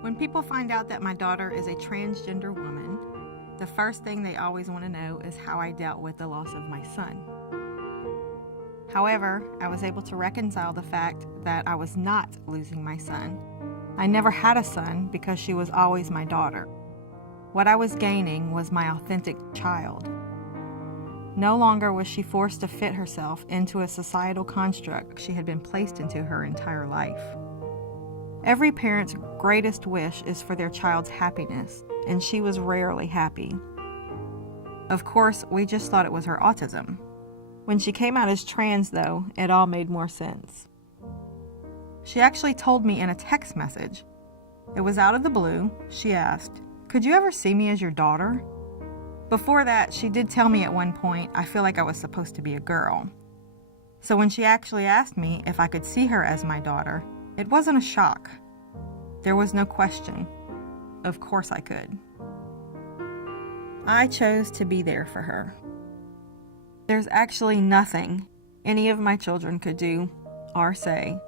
When people find out that my daughter is a transgender woman, the first thing they always want to know is how I dealt with the loss of my son. However, I was able to reconcile the fact that I was not losing my son. I never had a son because she was always my daughter. What I was gaining was my authentic child. No longer was she forced to fit herself into a societal construct she had been placed into her entire life. Every parent's greatest wish is for their child's happiness, and she was rarely happy. Of course, we just thought it was her autism. When she came out as trans, though, it all made more sense. She actually told me in a text message. It was out of the blue. She asked, "Could you ever see me as your daughter?" Before that, she did tell me at one point, I feel like I was supposed to be a girl. So when she actually asked me if I could see her as my daughter, it wasn't a shock. There was no question. Of course I could. I chose to be there for her. There's actually nothing any of my children could do or say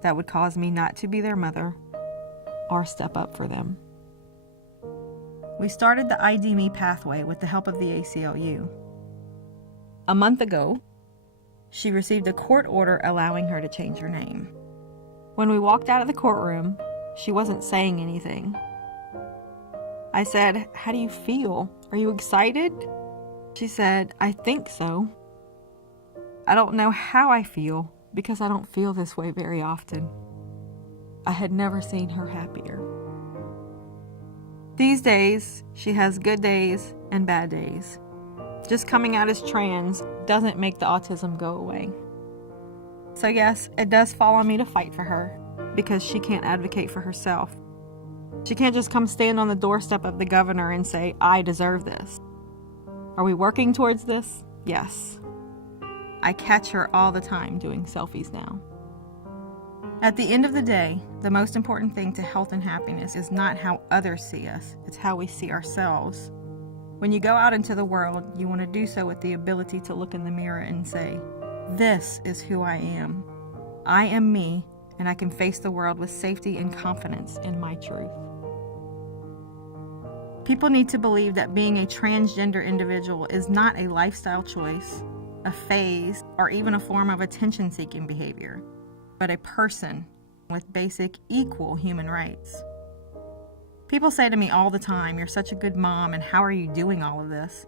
that would cause me not to be their mother or step up for them. We started the ID.me pathway with the help of the ACLU. A month ago, she received a court order allowing her to change her name. When we walked out of the courtroom, she wasn't saying anything. I said, "How do you feel? Are you excited?" She said, "I think so. I don't know how I feel because I don't feel this way very often." I had never seen her happier. These days, she has good days and bad days. Just coming out as trans doesn't make the autism go away. So yes, it does fall on me to fight for her because she can't advocate for herself. She can't just come stand on the doorstep of the governor and say, "I deserve this." Are we working towards this? Yes. I catch her all the time doing selfies now. At the end of the day, the most important thing to health and happiness is not how others see us, it's how we see ourselves. When you go out into the world, you want to do so with the ability to look in the mirror and say, "This is who I am. I am me, and I can face the world with safety and confidence in my truth." People need to believe that being a transgender individual is not a lifestyle choice, a phase, or even a form of attention-seeking behavior, but a person with basic, equal human rights. People say to me all the time, "You're such a good mom, and how are you doing all of this?"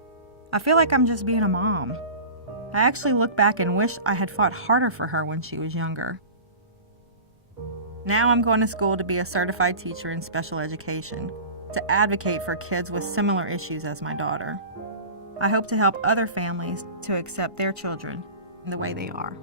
I feel like I'm just being a mom. I actually look back and wish I had fought harder for her when she was younger. Now I'm going to school to be a certified teacher in special education, to advocate for kids with similar issues as my daughter. I hope to help other families to accept their children the way they are.